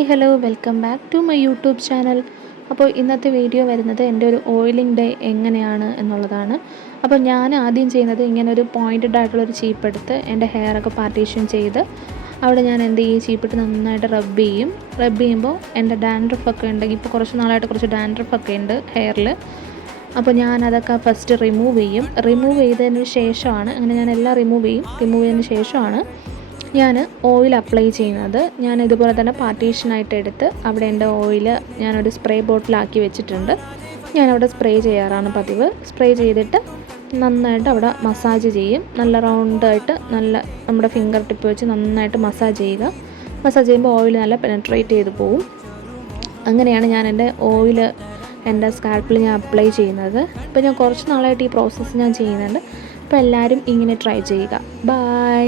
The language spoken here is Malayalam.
Hi hello welcome back to my YouTube channel. അപ്പോൾ ഇന്നത്തെ വീഡിയോ വരുന്നത് എൻ്റെ ഒരു ഓയിലിംഗ് ഡേ എങ്ങനെയാണ് എന്നുള്ളതാണ്. അപ്പോൾ ഞാൻ ആദ്യം ചെയ്യുന്നത് ഇങ്ങനെ ഒരു പോയിൻറ്റഡ് ആയിട്ടുള്ളൊരു ചീപ്പ് എടുത്ത് എൻ്റെ ഹെയറൊക്കെ പാർട്ടീഷൻ ചെയ്ത് അവിടെ ഞാൻ എന്ത് ചെയ്യും, ചീപ്പിട്ട് നന്നായിട്ട് റബ്ബ് ചെയ്യും. റബ്ബ് ചെയ്യുമ്പോൾ എൻ്റെ ഡാൻഡ്രഫൊക്കെ ഉണ്ടെങ്കിൽ ഇപ്പോൾ കുറച്ച് നാളായിട്ട് കുറച്ച് ഡാൻഡ്രഫൊക്കെ ഉണ്ട് ഹെയറിൽ. അപ്പോൾ ഞാനതൊക്കെ ഫസ്റ്റ് റിമൂവ് ചെയ്യും. റിമൂവ് ചെയ്തതിന് ശേഷമാണ് അങ്ങനെ ഞാൻ എല്ലാം റിമൂവ് ചെയ്തതിന് ശേഷമാണ് ഞാൻ ഓയിൽ അപ്ലൈ ചെയ്യുന്നത്. ഞാൻ ഇതുപോലെ തന്നെ പാർട്ടീഷനായിട്ട് എടുത്ത് അവിടെ എൻ്റെ ഓയിൽ ഞാനൊരു സ്പ്രേ ബോട്ടിലാക്കി വെച്ചിട്ടുണ്ട്. ഞാനവിടെ സ്പ്രേ ചെയ്യാറാണ് പതിവ്. സ്പ്രേ ചെയ്തിട്ട് നന്നായിട്ട് അവിടെ മസാജ് ചെയ്യും. നല്ല റൗണ്ടായിട്ട് നല്ല നമ്മുടെ ഫിംഗർ ടിപ്പ് വെച്ച് നന്നായിട്ട് മസാജ് ചെയ്യുക. മസാജ് ചെയ്യുമ്പോൾ ഓയിൽ നല്ല പെനട്രേറ്റ് ചെയ്ത് പോവും. അങ്ങനെയാണ് ഞാൻ എൻ്റെ ഓയിൽ എൻ്റെ സ്കാൽപ്പിൽ ഞാൻ അപ്ലൈ ചെയ്യുന്നത്. ഇപ്പോൾ ഞാൻ കുറച്ച് നാളായിട്ട് ഈ പ്രോസസ്സ് ഞാൻ ചെയ്യുന്നുണ്ട്. അപ്പോൾ എല്ലാവരും ഇങ്ങനെ ട്രൈ ചെയ്യുക. ബൈ.